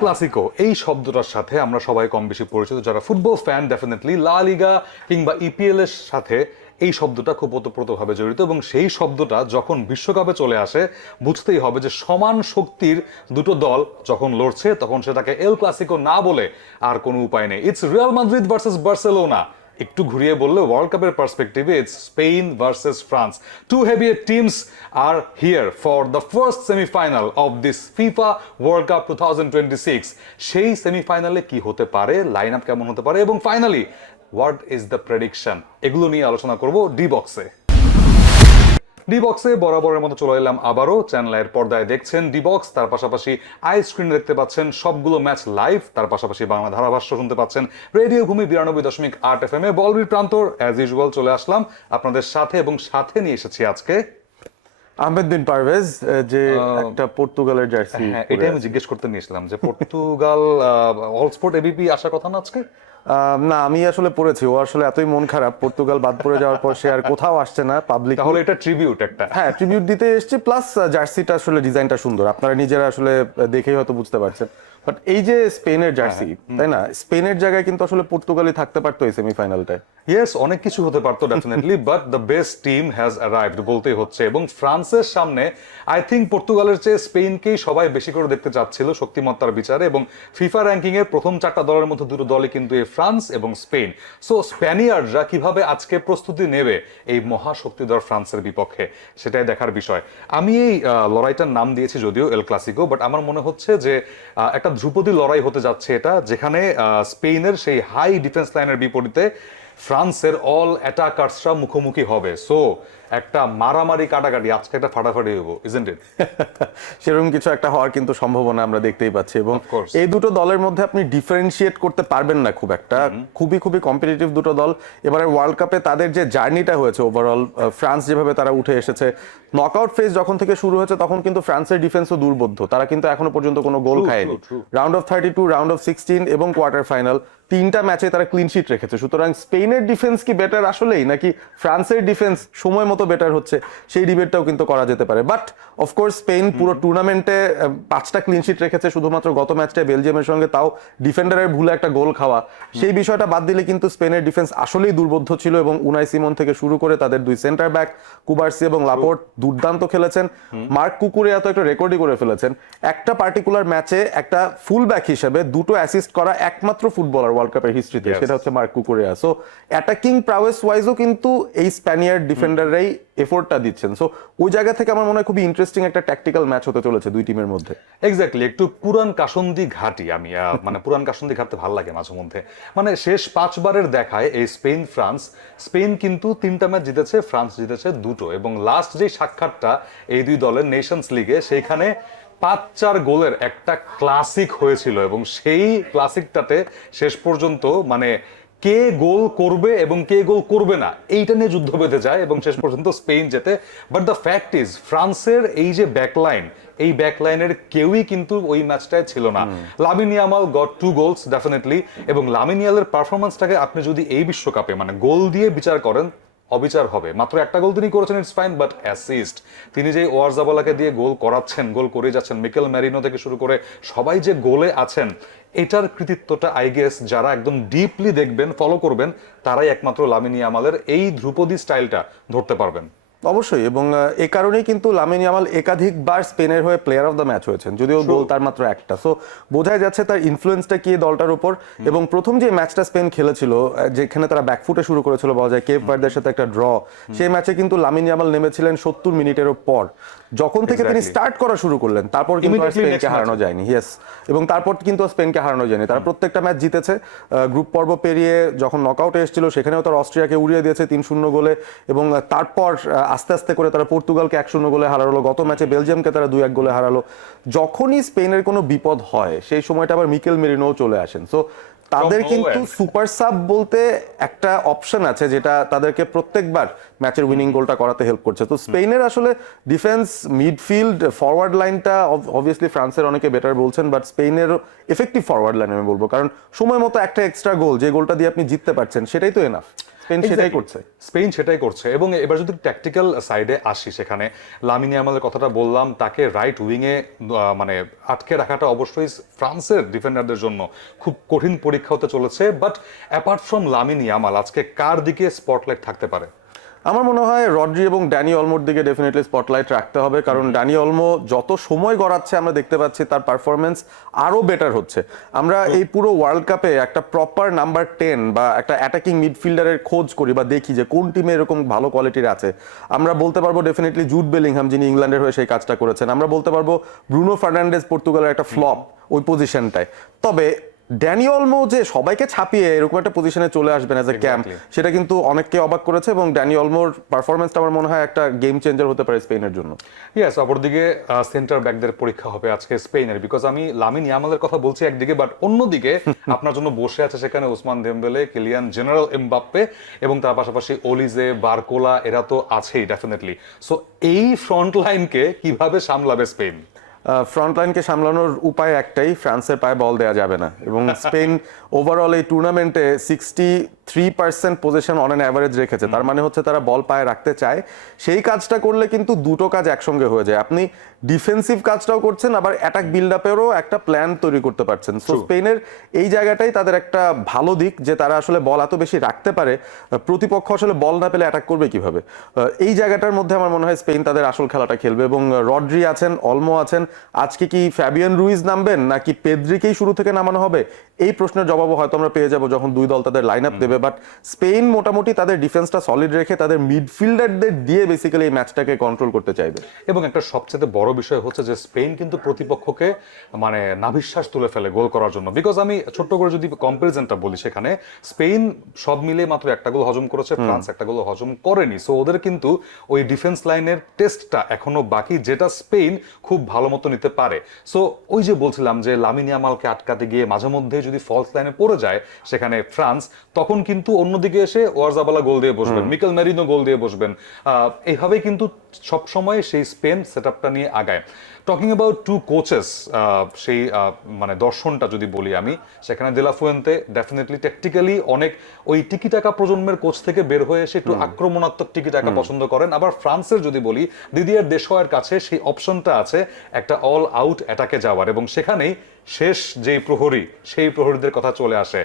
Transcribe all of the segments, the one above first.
Clasico এই শব্দটার সাথে আমরা সবাই কম বেশি পরিচিত, যারা ফুটবল ফ্যান ডেফিনেটলি লা লিগা কিংবা ইপিএল এর সাথে এই শব্দটা খুব ওতপ্রোতভাবে জড়িত, এবং সেই শব্দটা যখন বিশ্বকাপে চলে আসে বুঝতেই হবে যে সমান শক্তির দুটো দল যখন লড়ছে তখন সেটাকে এল ক্লাসিকো না বলে আর কোনো উপায় নেই। It's Real Madrid versus Barcelona. একটু ঘুরিয়ে বললে ওয়ার্ল্ড কাপের পার্সপেক্টিভে it's Spain versus France. Two heavyweight teams are here for the first semifinal of this FIFA World Cup 2026। সেই সেমিফাইনালে কি হতে পারে, লাইন আপ কেমন হতে পারে, এবং finally what is the prediction, এগুলো নিয়ে আলোচনা করব ডি বক্সে। ডি বক্সে বরাবরের মতো চলে এলাম আবারও। চ্যানেলের পর্দায় দেখছেন ডি বক্স, তার পাশাপাশি আই স্ক্রিন দেখতে পাচ্ছেন সবগুলো ম্যাচ লাইভ, তার পাশাপাশি বাংলা ধারাভাষ্য শুনতে পাচ্ছেন রেডিও ভূমি 92.8 FM এ। বলবীর প্রান্তর অ্যাজ ইউজুয়াল চলে আসলাম আপনাদের সাথে, এবং সাথে নিয়ে এসেছি আজকে আহমেদ বিন পারভেজ, যে একটা পর্তুগালের জার্সি। হ্যাঁ, এটাই আমি জিজ্ঞেস করতে নিয়েছিলাম যে পর্তুগাল অল স্পোর্ট এবিপি আসার কথা না আজকে। না, আমি আসলে পড়েছি ও আসলে এতই মন খারাপ পর্তুগাল বাদ পড়ে যাওয়ার পর সে আর কোথাও আসছে না পাবলিক। তাহলে এটা ট্রিবিউট একটা। হ্যাঁ, ট্রিবিউট দিতে এসেছে, প্লাস জার্সিটা আসলে ডিজাইনটা সুন্দর, আপনারা নিজেরা আসলে দেখেই হয়তো বুঝতে পারছেন। বাট এই যে স্পেনের জার্সি, তাই না, স্পেনের জায়গায় কিন্তু আসলে পর্তুগালই থাকতে পারতো এই সেমিফাইনালটায়। ইয়েস, অনেক কিছু হতে পারতো definitely, but the best team has arrived বলতেই হচ্ছে। এবং ফ্রান্সের সামনে আই থিঙ্ক পর্তুগালের চেয়ে স্পেনকেই সবাই বেশি করে দেখতে চাচ্ছিল শক্তিমত্তার বিচারে, এবং ফিফা র্যাঙ্কিং এর প্রথম 4টা দলের মধ্যে দুটো দলই কিন্তু এই ফ্রান্স এবং স্পেন। সো স্প্যানিয়ার্ডরা কিভাবে আজকে প্রস্তুতি নেবে এই মহাশক্তিধর ফ্রান্সের বিপক্ষে, সেটাই দেখার বিষয়। আমি এই লড়াইটার নাম দিয়েছি যদিও এল ক্লাসিকো, বাট আমার মনে হচ্ছে যে একটা ধ্রুপদী লড়াই হতে যাচ্ছে এটা, যেখানে স্পেনের সেই হাই ডিফেন্স লাইনের বিপরীতে ফ্রান্সের অল অ্যাটাকার্সরা মুখোমুখি হবে। সো একটা মারামারি কাটাকাটি, আজকে একটা ফাটাফাটি হবো, ইজন্ট ইট? সেরকম কিছু একটা হওয়ার কিন্তু সম্ভাবনা আমরা দেখতেই পাচ্ছি, এবং এই দুটো দলের মধ্যে আপনি ডিফারেন্সিয়েট করতে পারবেন না খুব একটা। খুবই খুবই কম্পিটিটিভ দুটো দল। এবারে ওয়ার্ল্ড কাপে তাদের যে জার্নিটা হয়েছে ওভারঅল, ফ্রান্স যেভাবে তারা উঠে এসেছে, নকআউট ফেজ যখন থেকে শুরু হয়েছে তখন কিন্তু ফ্রান্সের ডিফেন্সও দুর্বোধ্য, তারা কিন্তু এখনো পর্যন্ত কোনো গোল খায়নি। রাউন্ড অফ 32, রাউন্ড অফ 16 এবং কোয়ার্টার ফাইনাল, 3টা ম্যাচে তারা ক্লিন শিট রেখেছে। সুতরাং স্পেনের ডিফেন্স কি বেটার আসলেই, নাকি ফ্রান্সের ডিফেন্স সময় মতো বেটার হচ্ছে, সেই ডিবেটটাও কিন্তু করা যেতে পারে। বাট অফকোর্স স্পেন পুরো টুর্নামেন্টে 5টা ক্লিন শিট রেখেছে, শুধুমাত্র গত ম্যাচটায় বেলজিয়ামের সঙ্গে, তাও ডিফেন্ডারের ভুলে একটা গোল খাওয়া। সেই বিষয়টা বাদ দিলে কিন্তু স্পেনের ডিফেন্স আসলেই দুর্বোধ্য ছিল, এবং উনাই সিমন থেকে শুরু করে তাদের দুই সেন্টার ব্যাক কুবার্সি এবং লাপোর্ট দুর্দান্ত খেলেছেন। মার্ক কুকুরেয়া তো একটা রেকর্ডই করে ফেলেছেন, একটা পার্টিকুলার ম্যাচে একটা ফুল ব্যাক হিসেবে 2টো অ্যাসিস্ট করা একমাত্র ফুটবলার ওয়ার্ল্ড কাপের হিস্ট্রিতে, সেটা হচ্ছে mark Cucurella. So attacking prowess ওয়াইজও কিন্তু এই স্প্যানিয়ার্ড ডিফেন্ডাররাই এফোর্টটা দিচ্ছেন। সো ওই জায়গা থেকে আমার মনে হয় খুবই ইন্টারেস্টিং একটা ট্যাকটিক্যাল ম্যাচ হতে চলেছে দুই টিমের মধ্যে। এক্স্যাক্টলি, একটু পুরান কাসন্দি ঘাটি আমি মানে পুরান কাসন্দি ঘাটতে ভালো লাগে মাঝে মধ্যে। মানে শেষ 5বারের দেখায় এই স্পেন ফ্রান্স, স্পেন কিন্তু 3টা ম্যাচ জিতেছে, ফ্রান্স জিতেছে 2টো, এবং লাস্ট যে সাক্ষাৎটা এই দুই দলের নেশনস লিগে, সেইখানে 5-4 গোলের একটা ক্লাসিক হয়েছিল, এবং সেই ক্লাসিকটাতে শেষ পর্যন্ত মানে কে গোল করবে এবং কে গোল করবে না এইটা নিয়ে যুদ্ধ বেঁধে যায়, এবং শেষ পর্যন্ত স্পেন জেতে। বাট দ্য ফ্যাক্ট ইজ ফ্রান্সের এই যে ব্যাকলাইন, এই ব্যাকলাইনের কেউই কিন্তু ওই ম্যাচটায় ছিল না। Lamine Yamal goat 2 goals definitely, এবং লামিন ইয়ামালের পারফরমেন্সটাকে আপনি যদি এই বিশ্বকাপে মানে গোল দিয়ে বিচার করেন, অবিচার হবে। মাত্র একটা গোল তিনি করেছেন, ইটস ফাইন, বাট অ্যাসিস্ট তিনি যে ওয়ারজাবালাকে দিয়ে গোল করাচ্ছেন, গোল করে যাচ্ছেন, মিকেল ম্যারিনো থেকে শুরু করে সবাই যে গোলে আছেন, এটার কৃতিত্বটা আই গেস যারা একদম ডিপলি দেখবেন, ফলো করবেন, তারাই একমাত্র লামিন ইয়ামালের এই ধ্রুপদী স্টাইলটা ধরতে পারবেন। অবশ্যই, এবং এ কারণেই কিন্তু লামিন ইয়ামাল একাধিকবার স্পেনের হয়ে প্লেয়ার অফ দ্য ম্যাচ হয়েছেন, যদিও গোল তার মাত্র একটা। সো বোঝাই যাচ্ছে তার ইনফ্লুয়েন্সটা কি দলটার উপর। এবং প্রথম যে ম্যাচটা স্পেন খেলেছিল, যেখানে তারা ব্যাকফুটে শুরু করেছিল বলা যায়, কেপ ভার্দের সাথে একটা ড্র, সেই ম্যাচে কিন্তু লামিন ইয়ামাল নেমেছিলেন 70 মিনিটেরও পর। যখন থেকে তিনি স্টার্ট করা শুরু করলেন, তারপর কিন্তু স্পেনকে হারানো যায়নি। ইয়েস, এবং তারপর কিন্তু স্পেনকে হারানো যায়নি, তারা প্রত্যেকটা ম্যাচ জিতেছে। গ্রুপ পর্ব পেরিয়ে যখন নকআউটে এসেছিল, সেখানেও তারা অস্ট্রিয়াকে উড়িয়ে দিয়েছে 3-0 গোলে, এবং তারপর আস্তে আস্তে করে তারা পর্তুগালকে 1-0 গোলে হারালো, গত ম্যাচে বেলজিয়ামকে তারা 2-1 গোলে হারালো। যখনই স্পেনের কোনো বিপদ হয়, সেই সময়টা আবার মিকেল মেরিনো চলে আসেন। সো তাদের কিন্তু সুপার সাব বলতে একটা অপশন আছে, যেটা তাদেরকে প্রত্যেকবার ম্যাচের উইনিং গোলটা করাতে হেল্প করছে। তো স্পেনের আসলে ডিফেন্স, মিডফিল্ড, ফরওয়ার্ড লাইনটা অবভিয়াসলি ফ্রান্সের অনেকে বেটার বলছেন, বাট স্পেনের এফেক্টিভ ফরওয়ার্ড লাইন আমি বলবো, কারণ সময় মতো একটা এক্সট্রা গোল, যে গোলটা দিয়ে আপনি জিততে পারছেন, সেটাই তো এনাফ। স্পেন সেটাই করছে। এবং এবার যদি ট্যাকটিক্যাল সাইডে আসি, সেখানে লামিন ইয়ামালের কথাটা বললাম, তাকে রাইট উইংয়ে মানে আটকে রাখাটা অবশ্যই ফ্রান্সের ডিফেন্ডারদের জন্য খুব কঠিন পরীক্ষা হতে চলেছে। But apart from Lamine Yamal আজকে কার দিকে স্পটলাইট থাকতে পারে? আমার মনে হয় রড্রি এবং ড্যানি অলমোর দিকে ডেফিনেটলি স্পটলাইট রাখতে হবে, কারণ ড্যানি অলমো যত সময় গড়াচ্ছে আমরা দেখতে পাচ্ছি তার পারফরমেন্স আরো বেটার হচ্ছে। আমরা এই পুরো ওয়ার্ল্ড কাপে একটা প্রপার নাম্বার 10 বা একটা অ্যাটাকিং মিডফিল্ডারের খোঁজ করি বা দেখি যে কোন টিমে এরকম ভালো কোয়ালিটির আছে। আমরা বলতে পারবো ডেফিনেটলি জুড বেলিংহাম, যিনি ইংল্যান্ডের হয়ে সেই কাজটা করেছেন। আমরা বলতে পারবো ব্রুনো ফার্নান্ডেজ, পর্তুগালের একটা ফ্লপ ওই পজিশনটায়। তবে ড্যানি অলমো যে সবাইকে ছাপিয়ে এরকম একটা পজিশনে চলে আসবেন অ্যাজ এ ক্যাম্প, সেটা কিন্তু অনেককে অবাক করেছে। এবং ড্যানি অলমোর পারফরমেন্সটা আমার মনে হয় একটা গেম চেঞ্জার হতে পারে স্পেনের জন্য। ইয়েস, অপরদিকে সেন্টার ব্যাকদের পরীক্ষা হবে আজকে স্পেনের, বিকজ আমি লামিন ইয়ামালের কথা বলছি একদিকে, বাট অন্যদিকে আপনার জন্য বসে আছে সেখানে ওসমান দেমবেলে, কিলিয়ান জেনারেল এমবাপ্পে এবং তার পাশাপাশি অলিজে, বারকোলা, এরা তো আছেই ডেফিনেটলি। সো এই ফ্রন্ট লাইনকে কিভাবে সামলাবে স্পেন? ফ্রন্ট লাইনকে সামলানোর উপায় একটাই, ফ্রান্সের পায়ে বল দেওয়া যাবে না। এবং স্পেন ওভারঅল এই টুর্নামেন্টে 63% পজিশন অন অ্যান অ্যাভারেজ রেখেছে। তার মানে হচ্ছে তারা বল পায়ে রাখতে চায়। সেই কাজটা করলে কিন্তু দুটো কাজ একসঙ্গে হয়ে যায়, আপনি ডিফেন্সিভ কাজটাও করছেন, আবার অ্যাটাক বিল্ড আপেরও একটা প্ল্যান তৈরি করতে পারছেন। সো স্পেনের এই জায়গাটাই তাদের একটা ভালো দিক, যে তারা আসলে বল এত বেশি রাখতে পারে, প্রতিপক্ষ আসলে বল না পেলে অ্যাটাক করবে কিভাবে। এই জায়গাটার মধ্যে আমার মনে হয় স্পেন তাদের আসল খেলাটা খেলবে। এবং রড্রি আছেন, অলমো আছেন, আজকে কি ফ্যাবিয়ান রুইজ নামবেন নাকি পেদ্রিকেই শুরু থেকে নামানো হবে, এই প্রশ্নের জবাবও হয়তো আমরা পেয়ে যাব যখন দুই দল তাদের লাইন আপ দেবে। বাট স্পেন মোটামুটি তাদের ডিফেন্সটা সলিড রেখে তাদের মিডফিল্ডারদের দিয়ে বেসিক্যালি এই ম্যাচটাকে কন্ট্রোল করতে চাইবে। এবং একটা সবচেয়ে বড় বিষয় হচ্ছে যে স্পেন কিন্তু প্রতিপক্ষকে মানে নাভিশ্বাস তুলে ফেলে গোল করার জন্য। বিকজ আমি ছোট্ট করে যদি কম্পারিজনটা বলি, সেখানে স্পেন সব মিলে মাত্র একটা গোল হজম করেছে, ফ্রান্স একটা গোল হজম করেনি। সো ওদের কিন্তু ওই ডিফেন্স লাইনের টেস্টটা এখনো বাকি, যেটা স্পেন খুব ভালো মতো নিতে পারে। সো ওই যে বলছিলাম যে লামিন ইয়ামালকে আটকাতে গিয়ে মাঝে মধ্যে যদি ফলস লাইনে পড়ে যায় সেখানে ফ্রান্স, তখন কিন্তু অন্যদিকে এসে ওয়ারজাবালা গোল দিয়ে বসবেন, মিকেল মেরিনো গোল দিয়ে বসবেন। এইভাবেই কিন্তু সবসময় সেই স্পেন সেটআপটা নিয়ে আগায়। টকিং অ্যাবাউট টু কোচেস, সেই মানে দর্শনটা যদি বলি আমি, সেখানে দে লা ফুয়েন্তে ডেফিনেটলি ট্যাকটিক্যালি অনেক ওই টিকি টাকা প্রজন্মের কোচ থেকে বের হয়ে এসে একটু আক্রমণাত্মক টিকি টাকা পছন্দ করেন। আবার ফ্রান্সের যদি বলি, দিদিয়ার দেশোয়ার কাছে সেই অপশনটা আছে একটা অল আউট অ্যাটাকে যাওয়ার, এবং সেখানেই শেষ যেই প্রহরী, সেই প্রহরীদের কথা চলে আসে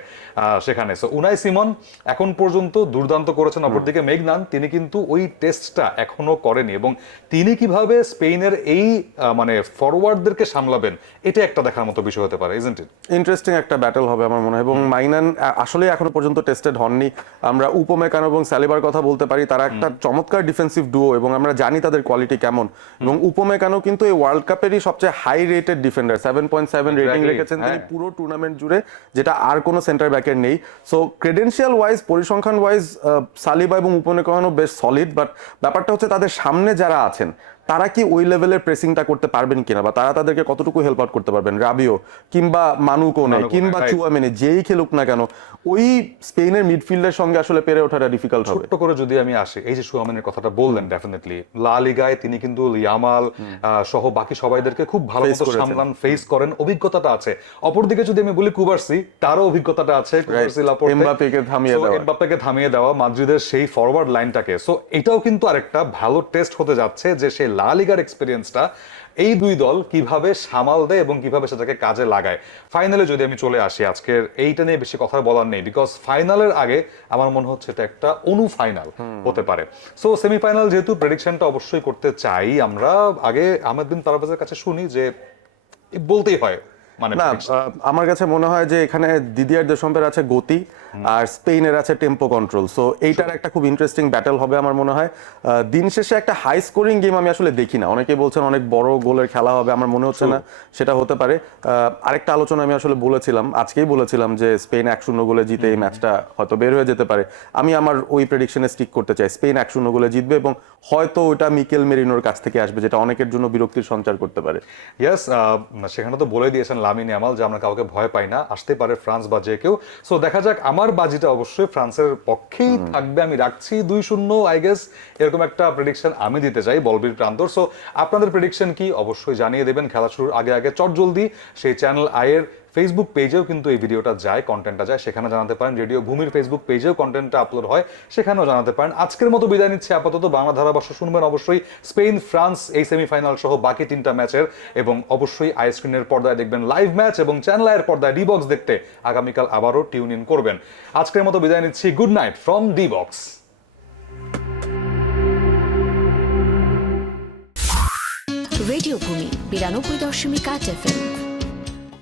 সেখানে। সো উনাই সিমন এখন পর্যন্ত দুর্দান্ত করেছেন। অপরদিকে মেঘনান, তিনি কিন্তু ওই টেস্টটা এখনো করেনি, এবং তিনি কিভাবে স্পেনের এই মানে ফরওয়ার্ডদেরকে সামলাবেন, এটা একটা দেখার মতো বিষয় হতে পারে, ইজন্ট ইট? ইন্টারেস্টিং একটা ব্যাটল হবে আমার মনে হয়। এবং মাইনান আসলে এখনো পর্যন্ত টেস্টেড হননি। আমরা উপমেকানো এবং সালিবার কথা বলতে পারি, তারা একটা চমৎকার ডিফেন্সিভ ডুও এবং আমরা জানি তাদের কোয়ালিটি কেমন। এবং উপমেকানো কিন্তু এই ওয়ার্ল্ড কাপেরই সবচেয়ে হাই রেটেড ডিফেন্ডার, 7.7 রেটিং রেখেছেন তিনি পুরো টুর্নামেন্ট জুড়ে, যেটা আর কোনো সেন্টার ব্যাকের নেই। সো ক্রেডেন্সিয়াল ওয়াইজ, পরিসংখ্যান ওয়াইজ সালিবা এবং উপমেকানো বেশ সলিড। বাট ব্যাপারটা হচ্ছে তাদের সামনে যারা আছেন তারা কি ওই লেভেলের প্রেসিংটা করতে পারবেন কিনা, বা তারা তাদেরকে কতটুকু হেল্প আউট করতে পারবেন। রাবিও কিংবা মানু কোনে কিংবা চুয়ামেনি, যেই খেলুক না কেন, ওই স্পেনের মিডফিল্ডের সঙ্গে আসলে পেরে ওঠাটা ডিফিকাল্ট হবে। ছোট্ট করে যদি আমি আসি, এই যে সুয়ামেনের কথাটা বললেন, ডেফিনেটলি লা লিগায় তিনি কিন্তু ইয়ামাল সহ বাকি সবাইদেরকে খুব ভালো মতো সামলান, ফেস করেন, অভিজ্ঞতাটা আছে। অপরদিকে যদি আমি বলি কুবার্সি, তারও অভিজ্ঞতাটা আছে, এমবাপ্পেকে থামিয়ে দেওয়া মাদ্রিদের সেই ফরওয়ার্ড লাইনটাকে। সো এটাও কিন্তু আরেকটা ভালো টেস্ট হতে যাচ্ছে, যে সেই লা লিগার এক্সপেরিয়েন্সটা এই দুই দল কিভাবে সামাল দেয় এবং কিভাবে সেটাকে কাজে লাগায়। ফাইনালে যদি আমি চলে আসি, আজকের এইটা নিয়ে বেশি কথা বলার নেই, বিকজ ফাইনালের আগে আমার মনে হচ্ছে এটা একটা অনুফাইনাল হতে পারে। সো সেমিফাইনাল যেহেতু প্রেডিকশনটা অবশ্যই করতে চাই আমরা, আগে আহমেদ বিন তারাবাজের কাছে শুনি, যে বলতেই হয় মানে না, আমার কাছে মনে হয় যে এখানে দিদিয়ার দেশম্পের আছে গতি আর স্পেনের আছে টেম্পো কন্ট্রোল। সো এইটার একটা খুব ইন্টারেস্টিং ব্যাটল হবে আমার মনে হয়। দিন শেষে একটা হাই স্কোরিং গেম আমি আসলে দেখি না। অনেকে বলছেন অনেক বড় গোলের খেলা হবে, আমার মনে হচ্ছে না সেটা হতে পারে। আরেকটা আলোচনা আমি আসলে বলেছিলাম, আজকেই বলেছিলাম যে স্পেন 1-0 গোলে জিতে এই ম্যাচটা হয়তো বের হয়ে যেতে পারে। আমি আমার ওই প্রেডিকশনে স্টিক করতে চাই, স্পেন 1-0 গোলে জিতবে এবং হয়তো ওটা মিকেল মেরিনোর কাছ থেকে আসবে, যেটা অনেকের জন্য বিরক্তির সঞ্চার করতে পারে। ইয়েস, সেখানে তো বলে দিয়েছেন লামিন ইয়ামাল যে আমরা কাউকে ভয় পাই না, আসতে পারে ফ্রান্স বা যে কেউ। সো দেখা যাক, আমার বাজিটা অবশ্যই ফ্রান্সের পক্ষেই থাকবে, আমি রাখছি 2-0 আই গেস, এরকম একটা প্রেডিকশন আমি দিতে চাই বলবীর প্রান্তর। সো আপনাদের প্রেডিকশন কি অবশ্যই জানিয়ে দেবেন খেলা শুরুর আগে আগে চটজলদি সেই চ্যানেল আইয়ের ফেসবুক পেজেও কিন্তু এই ভিডিওটা যায়, কন্টেন্টটা যায়, সেখানে জানাতে পারেন। রেডিও ভূমির ফেসবুক পেজেও কন্টেন্টটা আপলোড হয়, সেখানেও জানাতে পারেন। আজকের মতো বিদায় নিচ্ছে আপাতত। বাংলা ধারাভাষ্য শুনবেন অবশ্যই স্পেন ফ্রান্স এই সেমিফাইনাল সহ বাকি 3টা ম্যাচের, এবং অবশ্যই আইস্ক্রিনের পর্দায় দেখবেন লাইভ ম্যাচ, এবং চ্যানেল আইয়ের পর্দায় ডি বক্স দেখতে আগামীকাল আবারও টিউন ইন করবেন। আজকের মতো বিদায় নিচ্ছি, good night from D box. Radio ভূমি 92.8 FM।